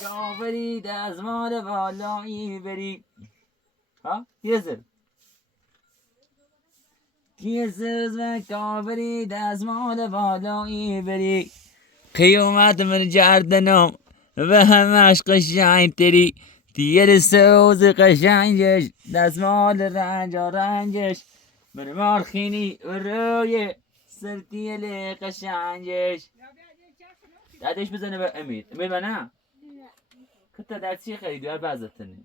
کافری دزمال بالایی بری ها یزر کیسز و کافری دزمال بالایی بری قیامت من جردنم و همش قشنگ تری تیر سوز قشنگش دزمال رنجش من مارخینی روی سرتیل قشنگش دادش بزنه به امید من نه کتا در چی خیلی هر بعضتنه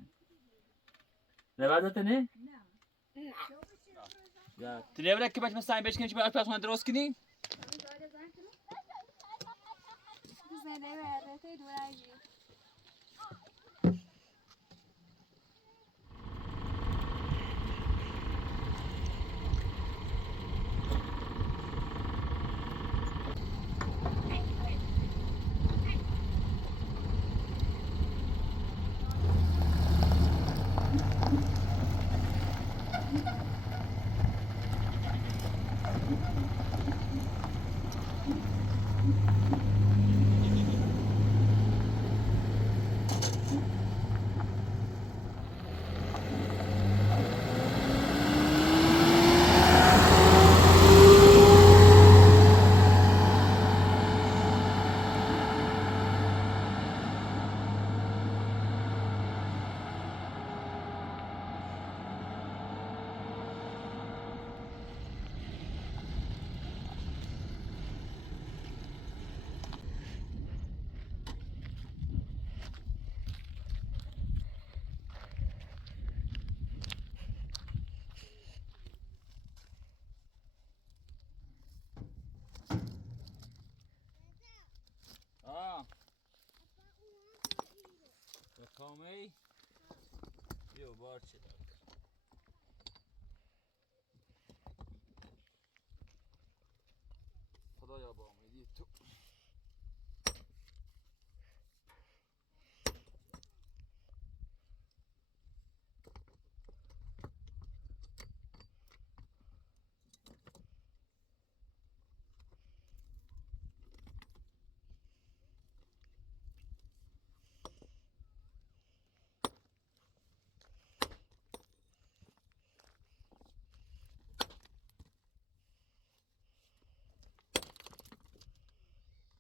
نه بعضتنه؟ نه تو نبرد که باید مسایی بشکنی چی باید پس من درست کنی؟ کامی یو بار چه دار خدایا با امیدی تو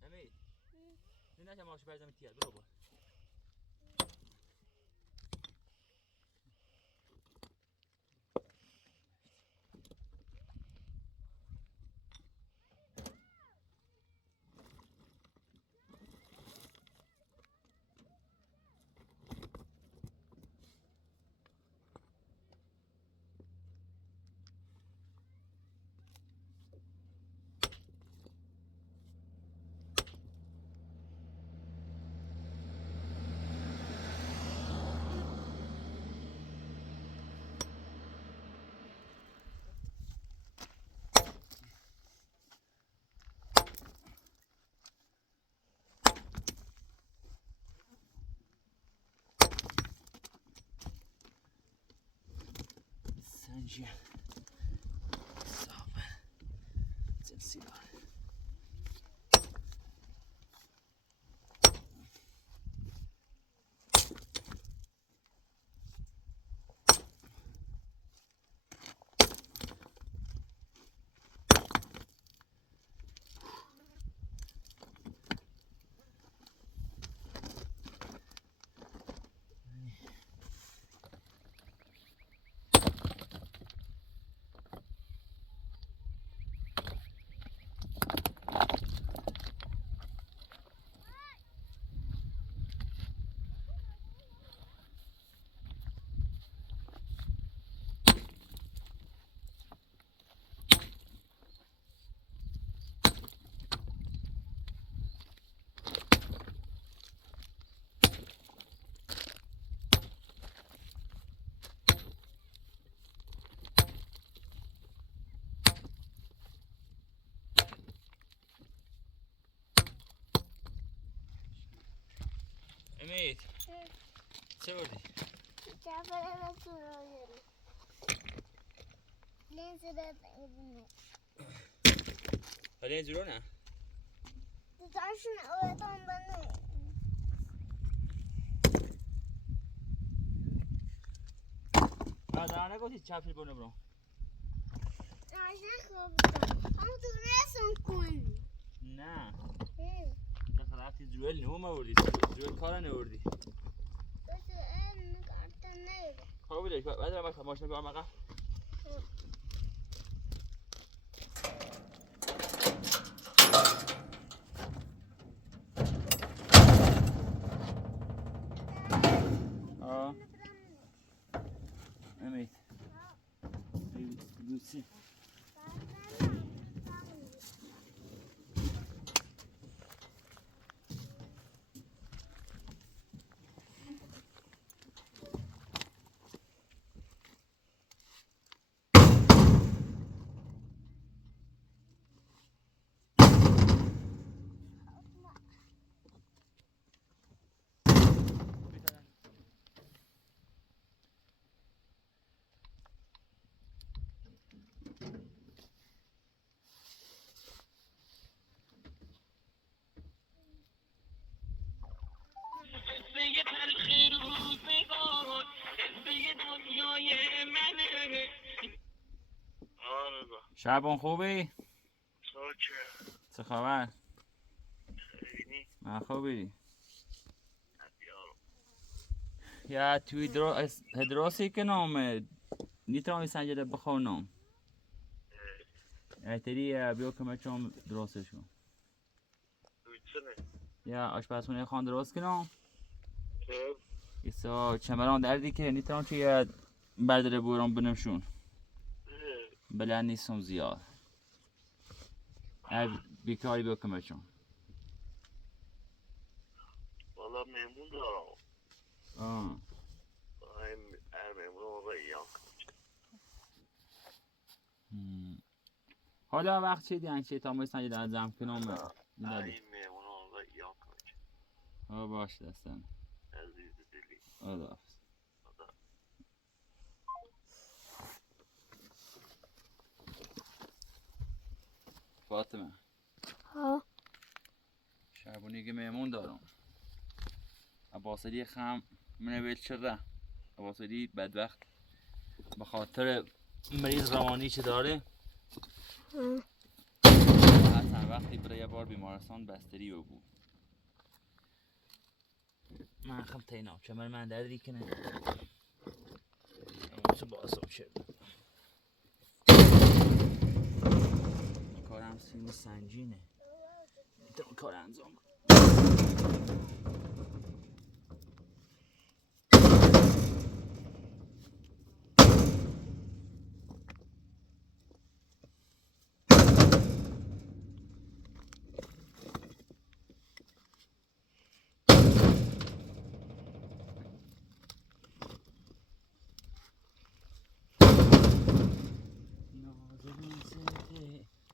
امید نه نشم آشو برزم تیاد برو برو سنجی صافه جنسی داره امید چه بردی؟ جعفر مسئولی لنز ببینه لنز رو نه؟ داشتن آدم بنو بعد نگفتی چپی بونه برو خوب اما تو رسم کن نه دفعه رفتی جویل نمو موردی جویل کار نوردی بس این کارت نیده خب بیدش بعد رو ماشین بیار مقا امید گوسی شبان خوبی؟ چه خبر؟ من خوبی؟ یا توی درستی که نام نیترانی سنجده بخونم اعتری بیو که مچم درستشون یا آشپزخونه خان درست کنم ایسا چمران دردی که نیتران چیه برداره بورم بنمشون بلند نیستم زیاد بیکاری بیو که مچم والا مهمون دارم مهمون رو ایان حالا وقت چه دیگه چه تا میستن یه در زم کنم این مهمون رو ایان کنم باش دستم عزیز دلی خداحافظ فاطمه ها شبونی که مهمون دارم عباسلی خم منه بیل چرا عباسلی بدبخت به خاطر مریض روانی چه داره حتی وقتی برای یه بار بیمارستان بستری او بود من خم تینام چه من دردی کنه اما تو باسم شد کارم سین سنجینه میتونم کار انجام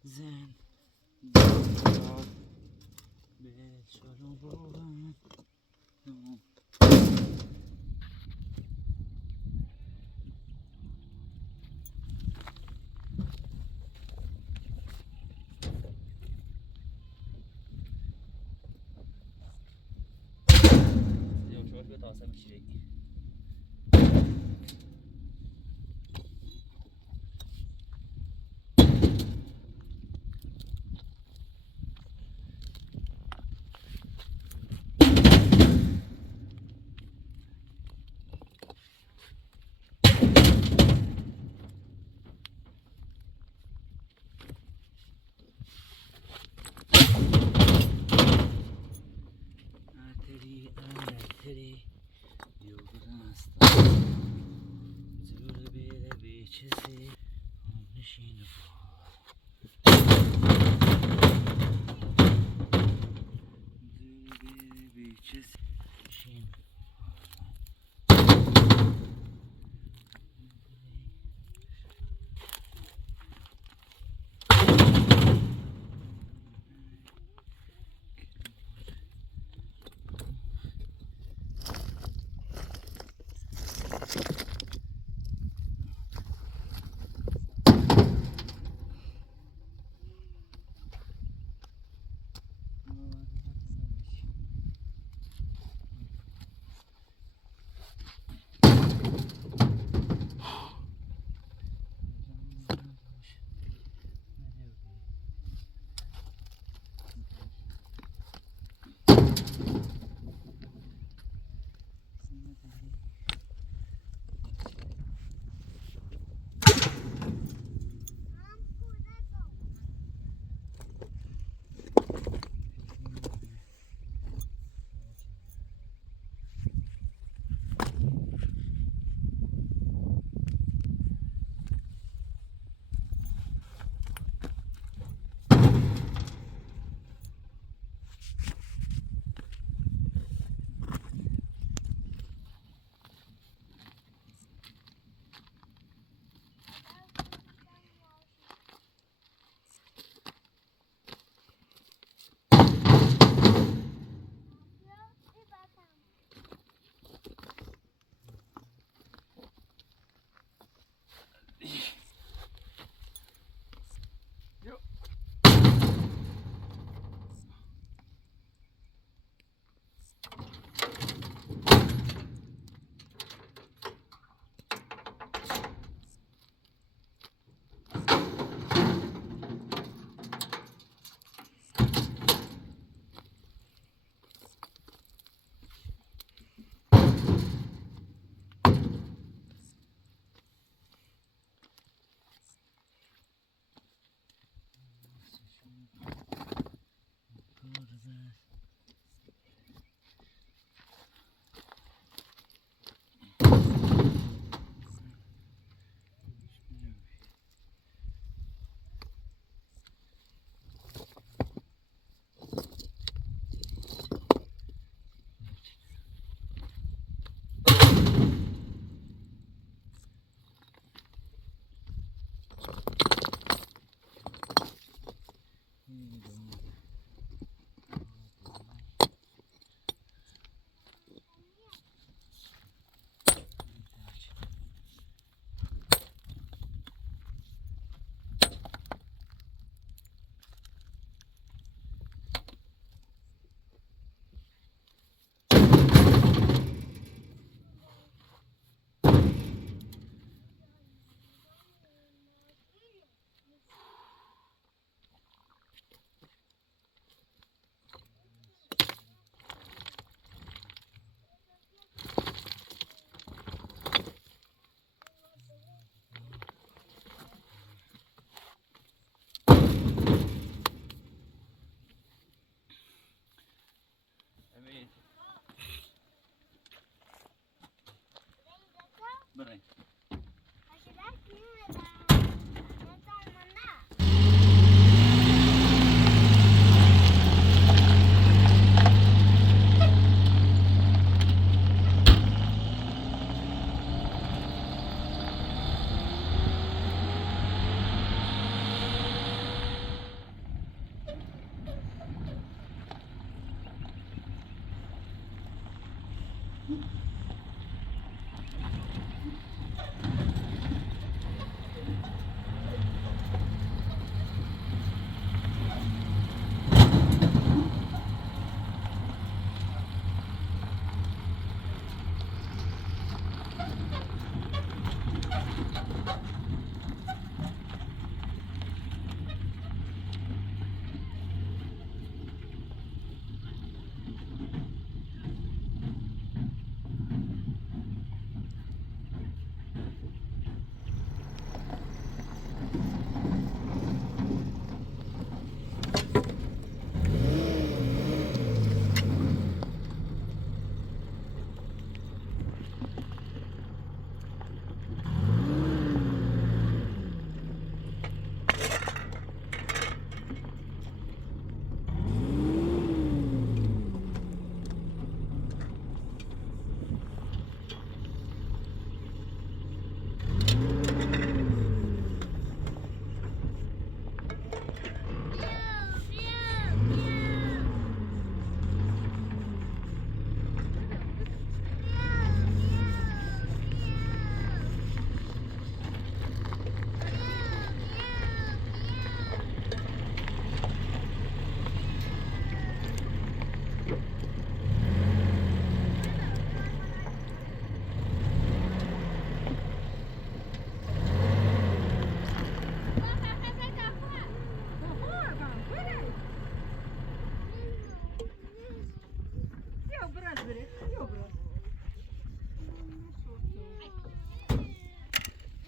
زن به شلون بودن شوش به تاسه میشه تری یوگران است زور بیره بیچسی نشین زور بیره بیچسی نشین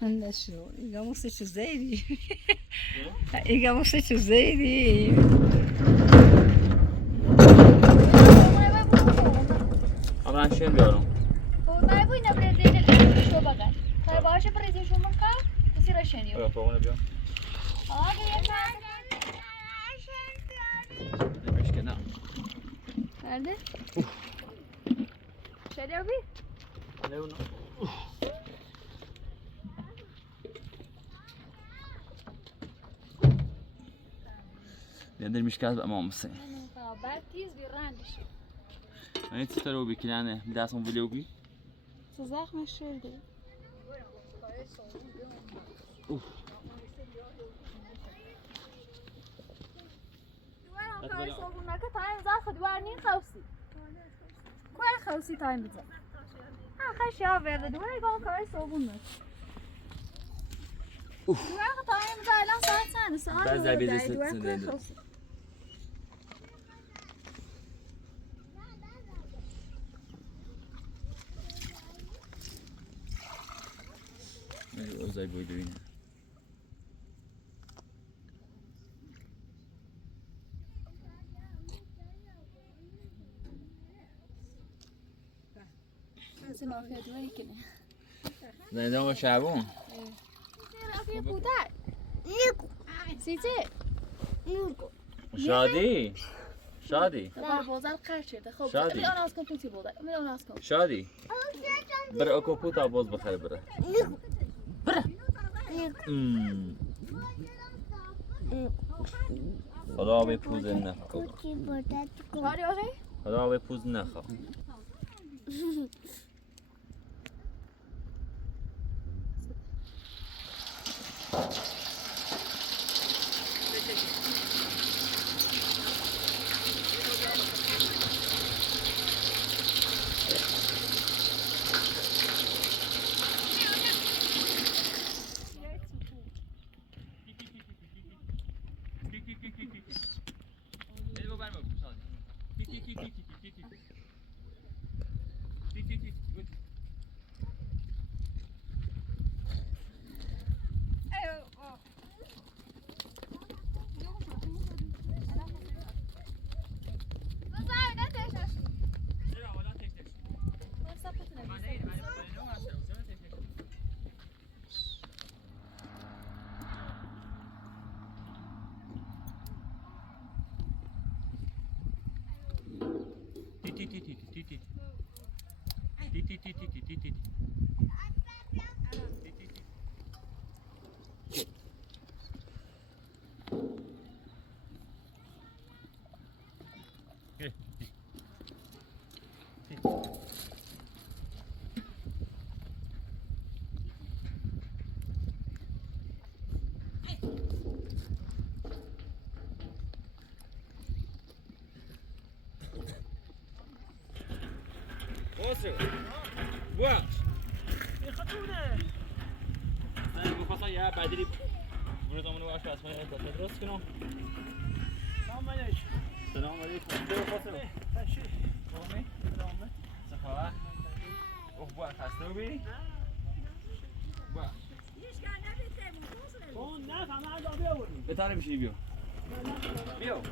نشو ایگا موسیقی زیدی ایگا موسیقی زیدی Abran şey diyorum. ما يبغى نبرزين الأكل شو بقى طيب واش برزين شو منك تصير عشانيو Evet, onu biliyorum. هذا يا Demiş ki ne? nerede شادي أبي Ne bunu? Demiş ki az ama olmasın. بعد تيز بيراندش Hani tutarım bir kilane. Bir daha son video bir. تزاق من الشردي كاي صوبنا كتايم زاخد وارني خوسي كوي خوسي تايم بزا خش يا بيرد وين قال كاي صوبنا وين تايم زايلا ساعة ساعة Ben de bir de sesini وين dedim. خوسي Özel buydu yine. سمع في دوين كنا Neden o şabun? في بوداي نيكو سيتي نيكو Şadi. Şadi. لا بوزال قرشه ده خب شادي. من انا اسكن كنتي بوزال من انا اسكن Şadi. Bir oku puta boz bakar bire. نيكو خدا به پوز نخوا. كوكي بوتات هاري اوكي خدا به پوز نخوا. واسع واش خطونه انا بخاطر يا بعدري برضه من واش اسمه درس كنو سلام عليكم السلام عليكم كيف فاصل هشي قومي سلامت صفا اوه بوا خاصوبي بوا اون نه فهمه از آبی آوردیم بتاره میشی بیو بیو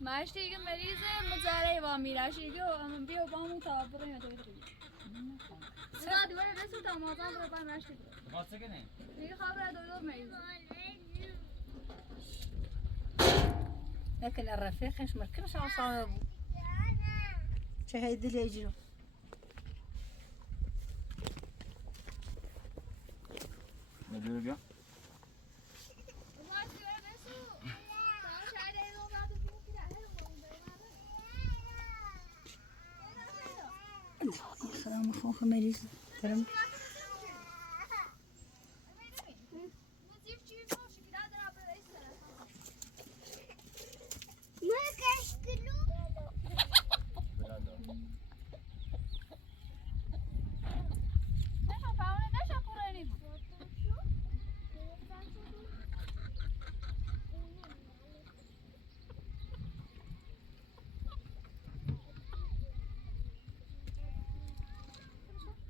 معاش دیگه مریض مزارع و میراشی گو ام بیو بامو تا بریم تو دیگه صدا دیوار رسو تا مازن رو با معاش دیگه واسه کنه دیگه خبر دکتر مریض لكن الرفيق ما كانش عصابه شهيد اللي يجروا ندور بیا خلام خوخ مريض ترم ما كشكلو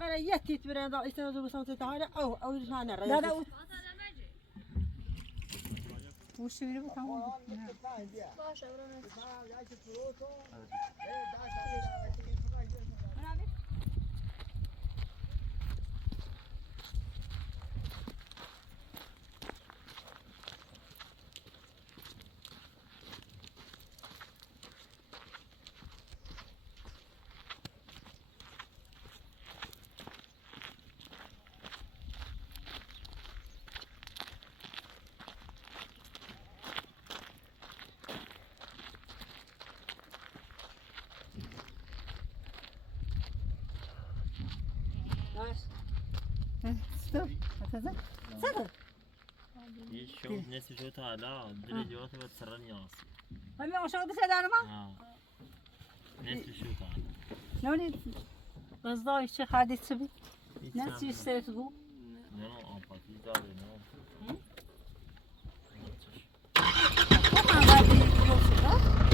برای یه تیت برای دا استنادو بسامت تهاره او نشانه را لا لا وش میره بکنم باشه برو ستوب هتذا صدر شو نصف شو تعالى دل جواتي بتسرني ياسي همي عشان بتدار ما نصف شو تعالى نوني قصدي شي خادي تسبي ناس يستيقظوا نو امباتي داري نو طبعا غادي يوصل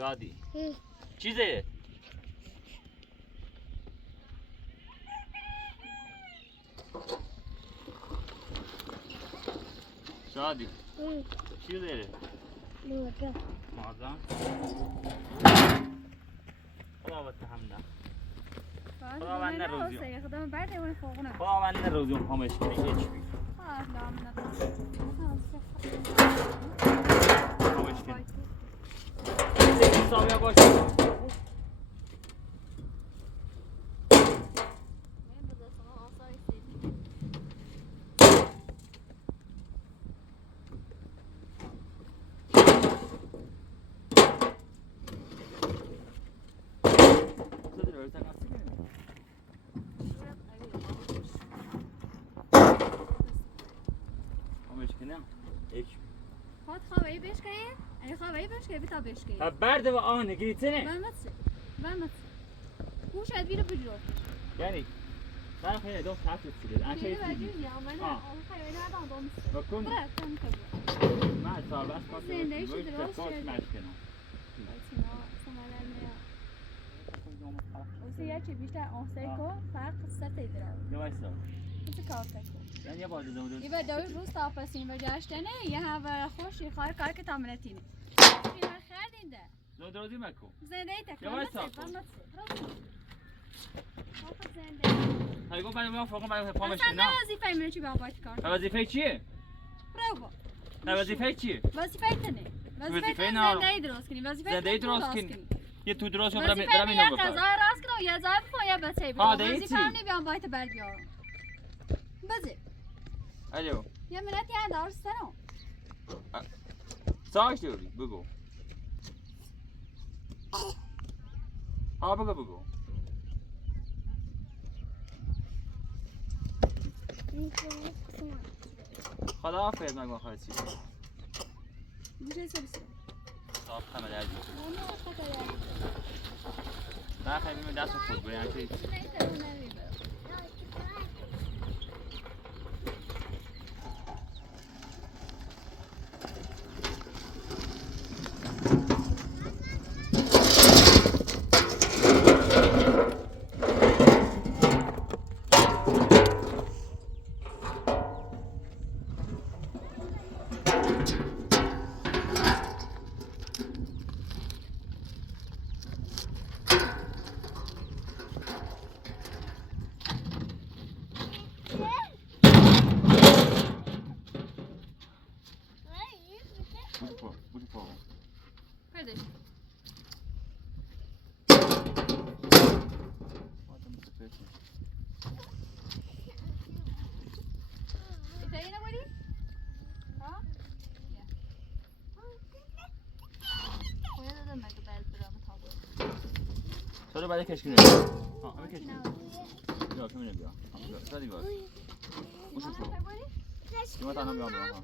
شادي چیزه شادي چی داره مازن خدا بتحمله خدا من روزی خدام بعد اون خوغنا خدا من روزی خامش کنی هیچ بی لا من خامش کنی حسابی باشه خود خوابه بشکه ای خوابه بشکه بیتا بشکه برد و آن گریتنه ومت گوش ادویر بجو یعنی من خیلی دو ساعت رسیده من خیلی بجو یا من خیلی ندام دوست بکن برات کن من سال بس کار زنده شد راست شد مشکنم یه چی بیشتر آسته کن فرق سته درام یه وایسا چه کار کنی یعنی یه بار دیده بودم یه دوی روز تاپسین و جشنه یه هوا خوشی خواهر کار که تاملتینه این خردینده زود روزی مکو زنده ای یه وایسا تکرار هاي گفت بعد فوق بعد پا اصلا میشه نه نه وظیفه منو چی باید کار وظیفه چیه برو با وظیفه چیه وظیفه تنه وظیفه نه. زندگی درست کنی وظیفه زندگی تو درست کنی. یه تو درست کنم وظیفه برم من اینو یه بپر غذای راست کنم یه زای بخور یه بچه ها، بیارم دیگه وظیفه چی؟ هم نبیام باید برگیارم بزی الو یه منت یه دارستنم ساش دیوری بگو ها بگو خدا حافظ نگو خالصی میشه سبسه صاف همه در دیگه اما خطا نه خیلی دست خود بریم که بودی پا پردش ایتایی نبودی؟ ها؟ باید دادم مگه باید برام تا بود چرا بعد کشکی نمیاد ها همه کشکی بیا کمی نبیا سادی باید بوشو پا کما تنها بیام برام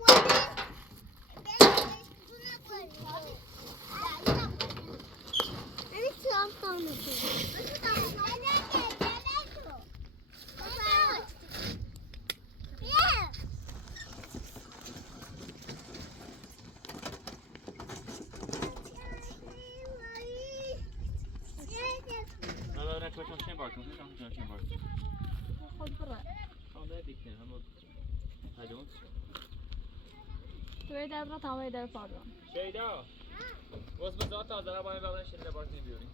نه کشم شیم بار کشم شیم بار خود برای خانده دیگه همون هدوم توی در را تمام در پادرم شیدا واسه بذات تازه را باید ببرن شده بار بیاریم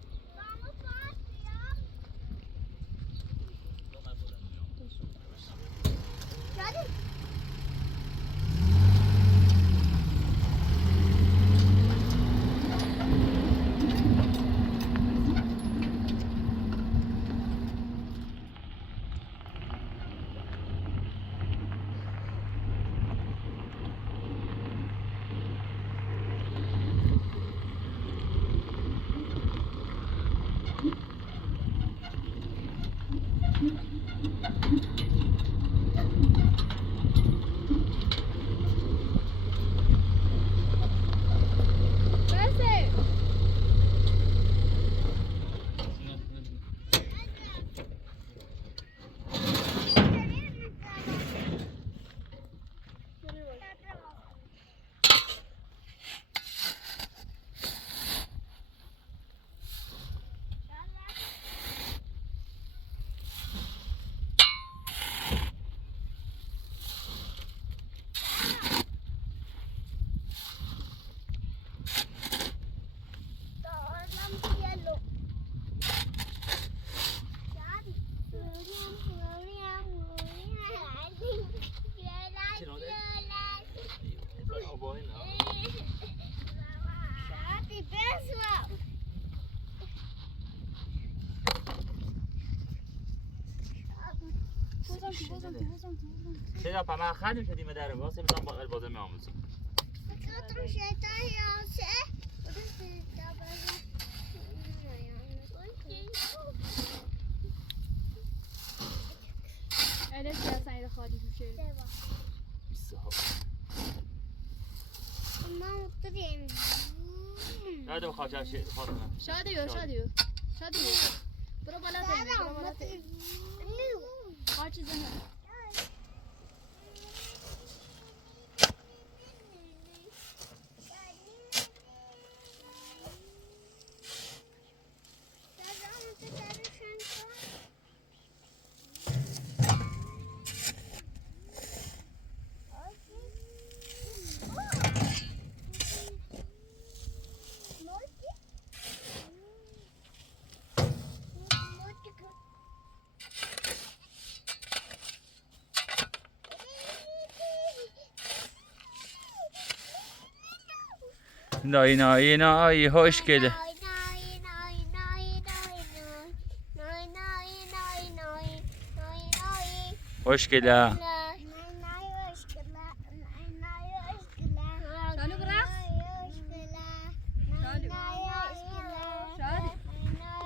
شیدا پا من خدیم شدیم در واسه میتونم با البازه می آموزم ایده سیاه سنید خالی بوشه نه دو خواهد خواهد شادیو برو بالا تیم خواهد چیزه نه نای نای نای خوشگله. خوشگله. شالو برقص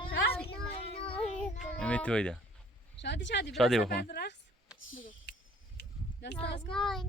شادی نمی تویده. شادی شادی برقص بخون. برقص بگو دست از کن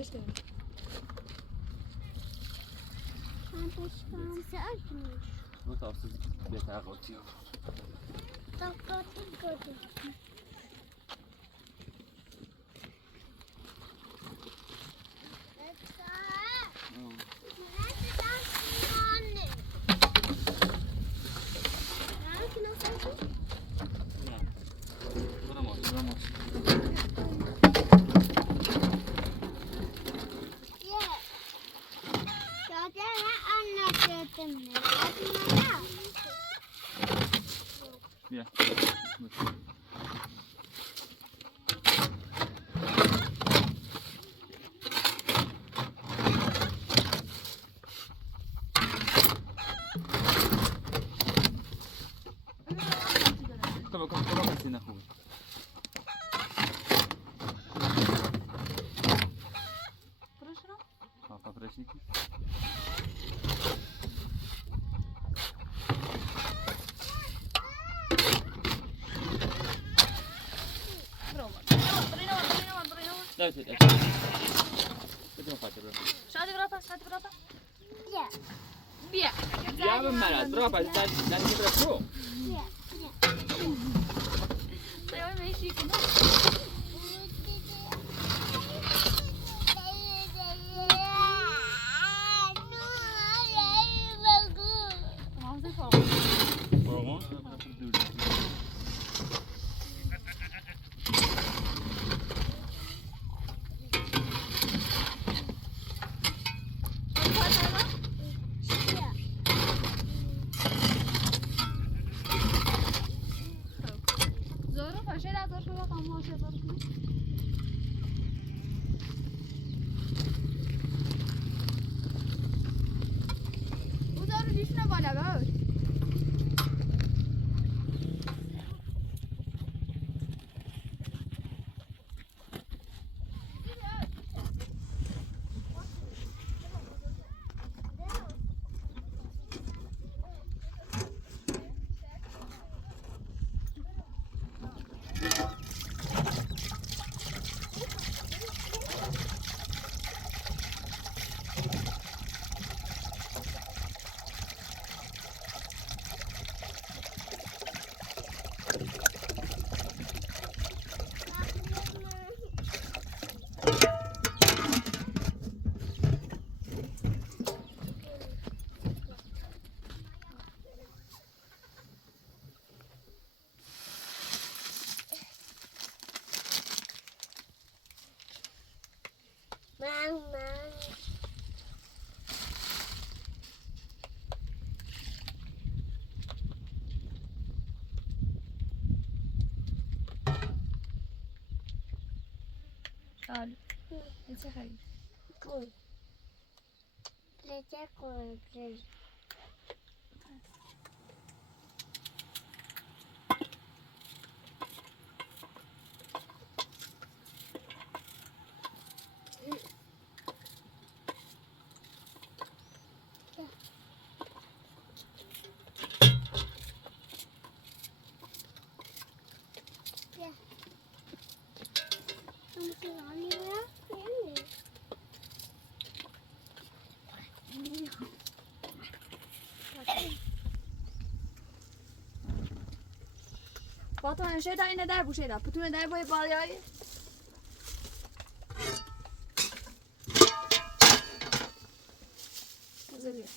بس دو تا آسیب بهتر قاطی. بیا. Come assim na rua. Papa Prashiki. Dajte. Będziemy patrzeć. شادی برقص بیا Ja bym malał, dropa, daj mi brakło. Dają mi siki Bom. زورو فشل از شما خاموشه شال چه خرید کن لکه کن Batuhan şey daha ne der bu şeyler? Bütün der bu balyayı. Hazırlıyor.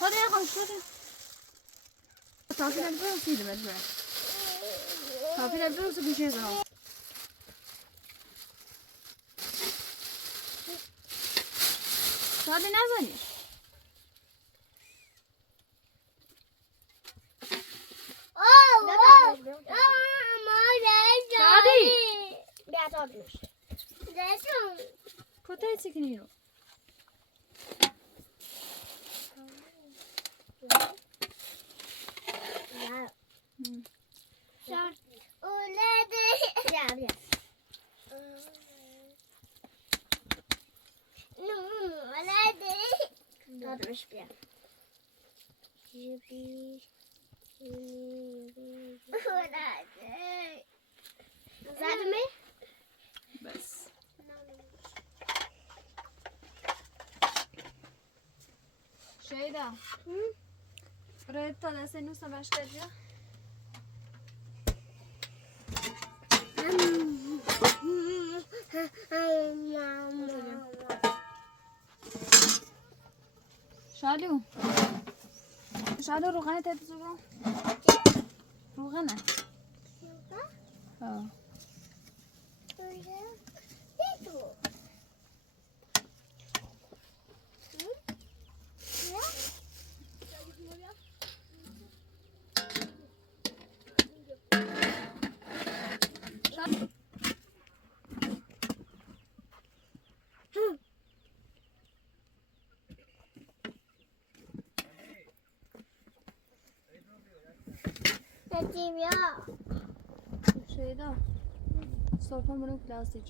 Hadi ya hadi. Tahmin ediyor musun ben? Tahmin ediyor musun bir şey zaman? Hadi ne zaman? Kotayı çekiniyor. Bas. Şeyda. Buraya da sen nasıl başlayacak? شالو شالو روغنه تبزو برو روغنه ها şeyda sofra bunu plastiği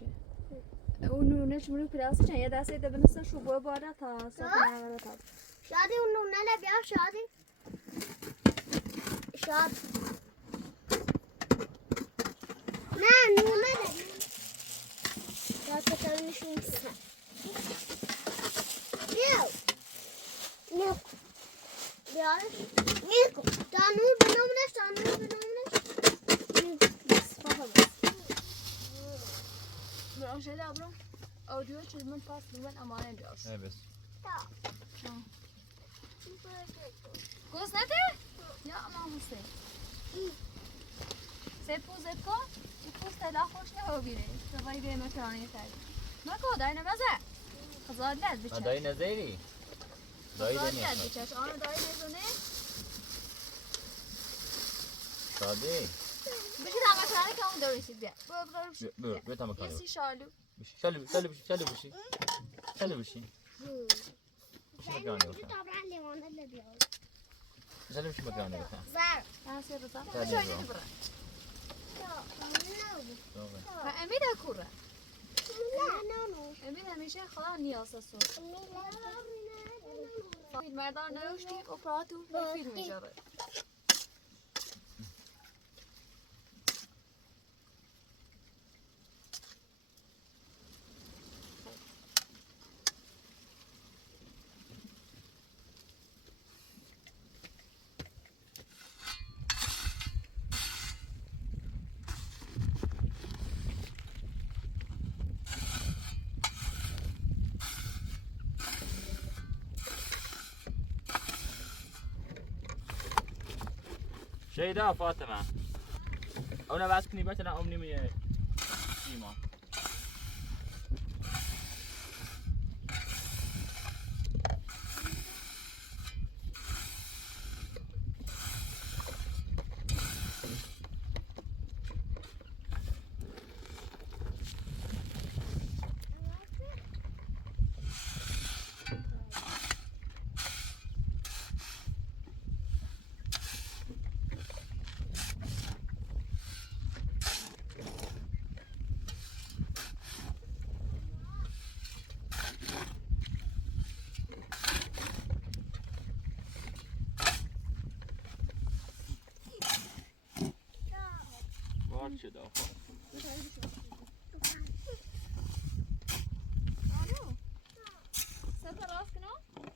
اونو نشمونو پلاسی چند یه دسته ده بنستن شبوه باره تا ساعت نگره تا شادی اون نونه بیا شادی شاد نه نونه ده شاد کتابنشون سن بیاو نیکو بیارش نیکو دانور بنامنش دانور بنامنش بس بابا بس برام شده برام اودیو چیزمون پاس بیمون امانه بیارش بس گوز نده؟ یا اما حسین سپو زبکا این پوز تلا خوش نه بیره دوبایی به مکرانی تایی مکو دایی نمزه خزاد لد بچه دایی نزیری دایی خزاد دنیا لد بچه آنو دایی نزونه ساده بشی تا مکرانی که اون داری سید بیا بیا تا مکرانی یه سی شالو شالو بشی بشی مکرانی بخواه طبعا لیوانه بیار شالو بشی مکرانی بخواه زر تحصیل رسا شالو شاید برام. نبره نه و امید کوره نه امید همیشه خدا نیاز است فیلم مردان نروشتی و پراتو فیلم میجاره شيدا فاطمة أنا باسكني بس أنا أمني من سيما وارد شده سفر راست کنم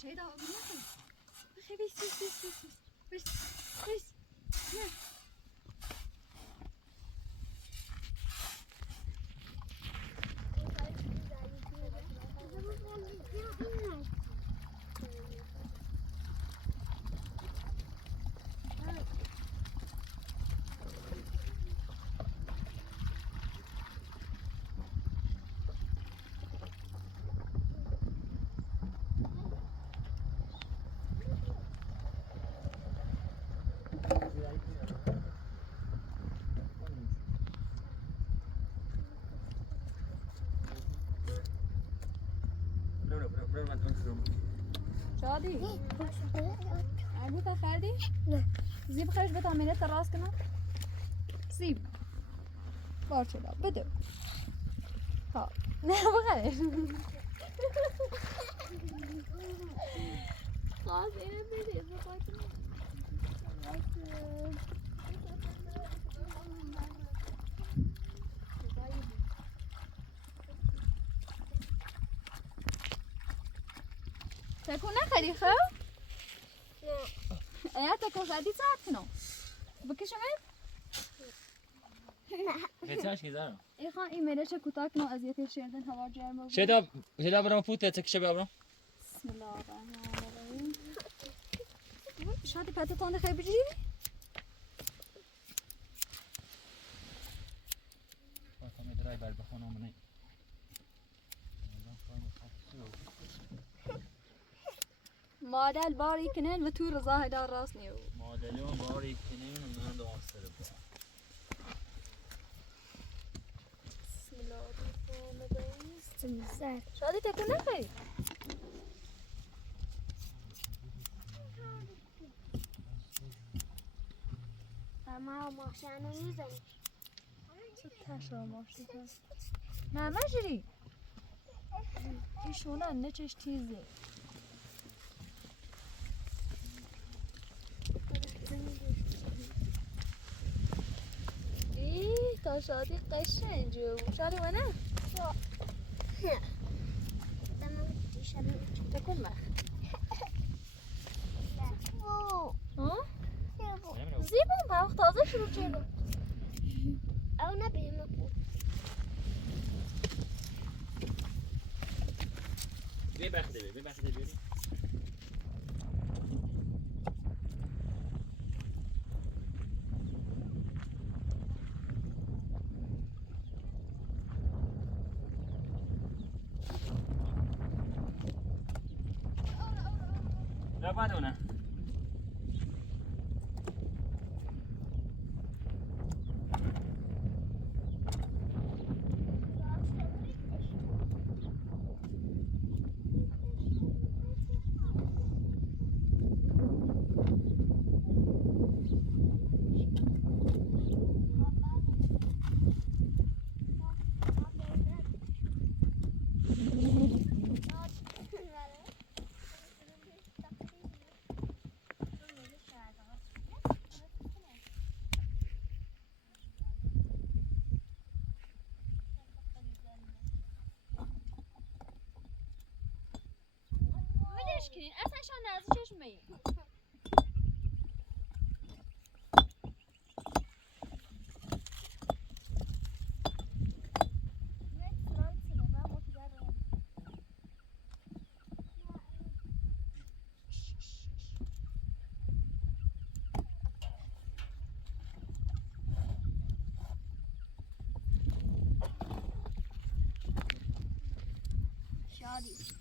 شيدا بس بس شادي عجبك خالدي؟ لا. زيب خرج بيت عمليات الراس كمان زيب بارشة بدو ها بخير خلاص انا بدي تكون نخري خو؟ ايه تكون غادي تعرفنا بكشمت؟ بتساش كذا ايه خان ايميلش كوتاكنا ازيتي شيردن هوا جرمو شيدا برام فوتة تكشف يا برام بسم الله الرحمن الرحيم شادي باتتون دخل بجيبي؟ فاطمة دراي بالبخانة مني مادل باری کنن و تو رضا دار راست نیو مادلیون باری کنین من دوام سر با بسم الله الرحمن الرحیم سمسر شادی تکون نخوری اما ماشانو میزنی چه تشا ماشتی هست نه مجری ایشونه نچش تیزه تا شادی قشنجه شادی و نه تکون مخ زیبون با وقت تازه شروع جلو او نبیم اکو ببخده بیاری لا بعد هنا نشکنین اصلا شان نزدیک چشم می شادی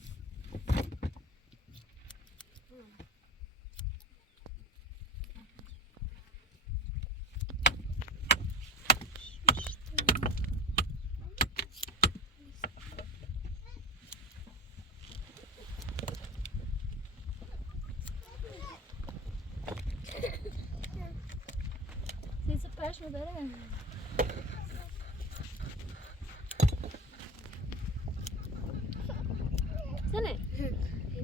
سیز پشم داره سنه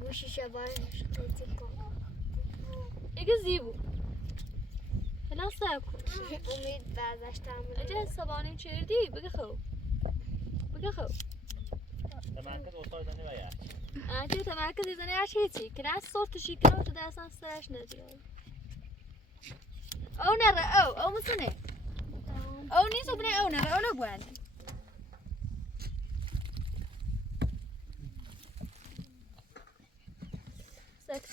میشه شبانش قیتی کن اگه زیبو حالا سب کن امید بعدش تعمل اجا حسابانیم چردی بگه خوب بگه خوب تمرکز استاد زنی و یه اجا تمرکز ایزانی هرچی هیچی که نه صوت شکر و تو درستان سرش نداره او نره او مسونه او نیست و بنه او نره او نبوانه سک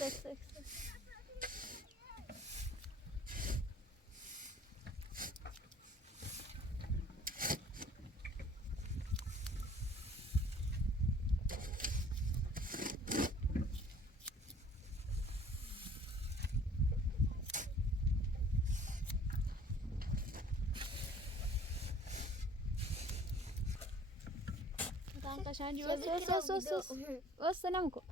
قشنگی بس سلام کن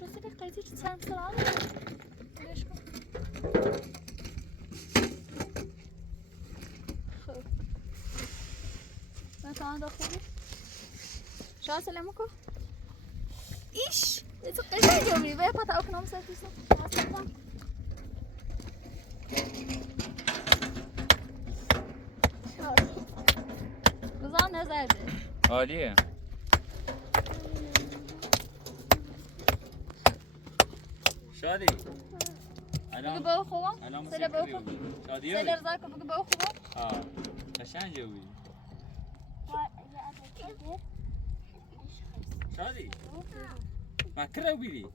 شو سری قیدی چه چند سال ليش خب مثلا داخلی شو سلام کو ایش تو قیدی جوری به پتا او کنم سر پیسه بزن نزده عالیه شادی بگه با خوبم سر با خوبم شادی سر رزاق بگه با خوبم ها قشنگه بود شادی ما کرا بیدی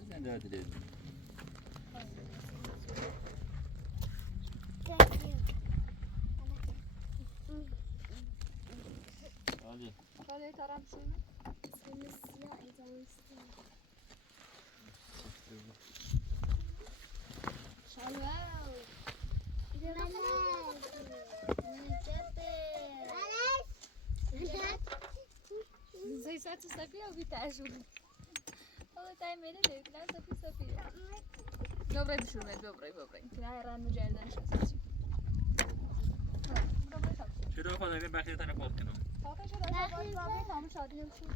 بزن داد لید شادی شادی ترام شونه زي ساعة السفينة وبيتعجبوا والله تايم ميلي ده كلها سفينة بيبري بشرمت بيبري كلها ران مجاهدة نشخص شروع کنم این بقیه تنه پاک کنم پاکش رو از باید زابه تمام شادی نمیشه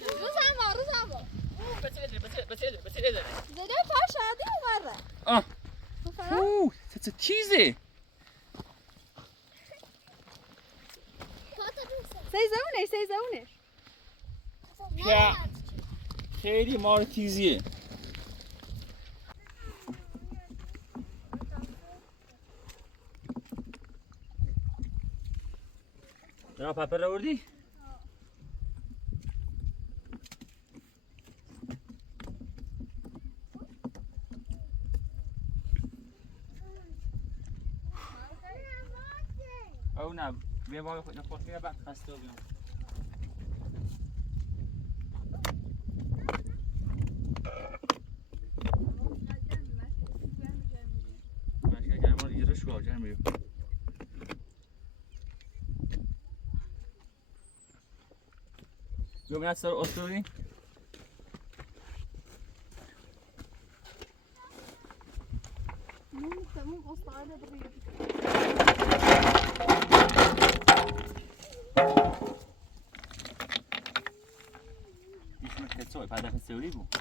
روز هم زده پا شادی اومده آه اوه چه چیزه سیزونه پیا خیلی مار تیزیه جناب پپر رو بردی؟ او نه بیا با خود نخورد بیا بعد خسته بیم میریم جو من سر استوری مو قصة بريد. اسمش کسوی بعد از سوری بود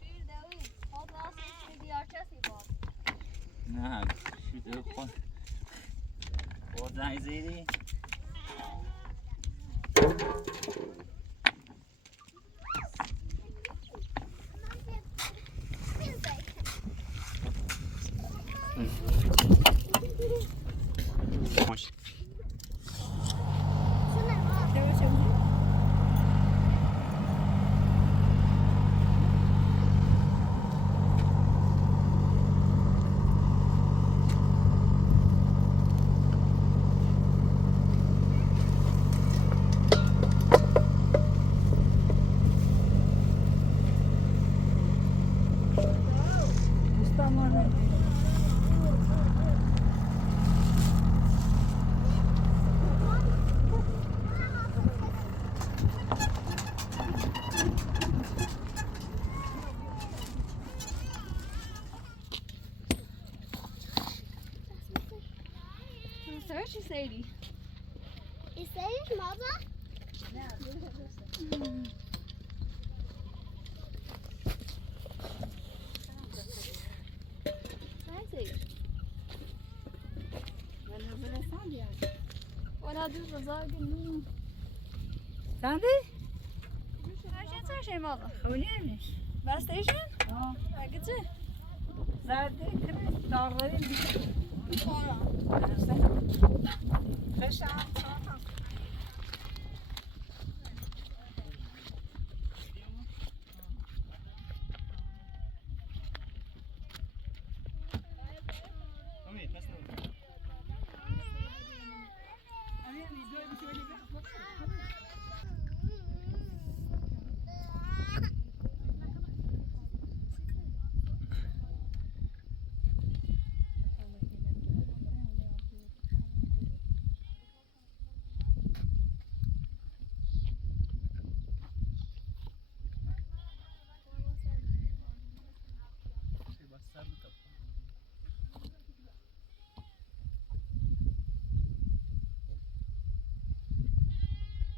شیر دوی. خود راستش دیار کسی بود. نه شده خود با زنگ زیری ماشي Search Sadie. Is Sadie's mother? ولا دوز رزاق النوم. سندی؟ شو شيء ماذا؟ خونیش. بس ستيشن؟ آه. قلت زردی که داغری خشم.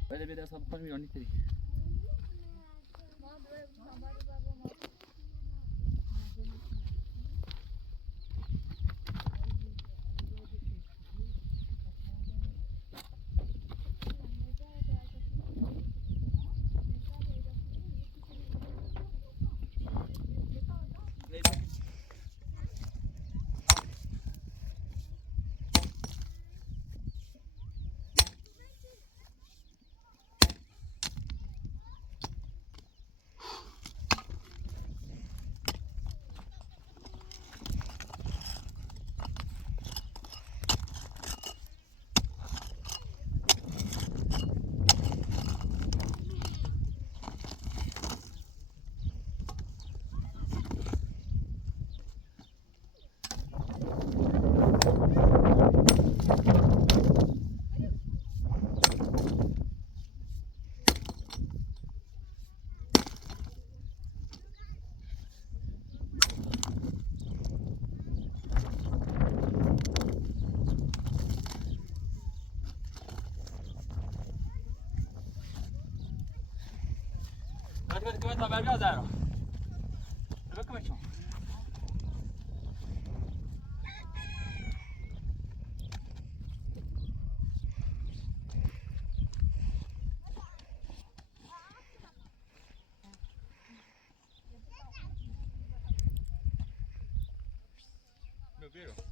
بله بده اصلا بخوان میرانی تری Come sta per zero. Dove come c'ho? È vero?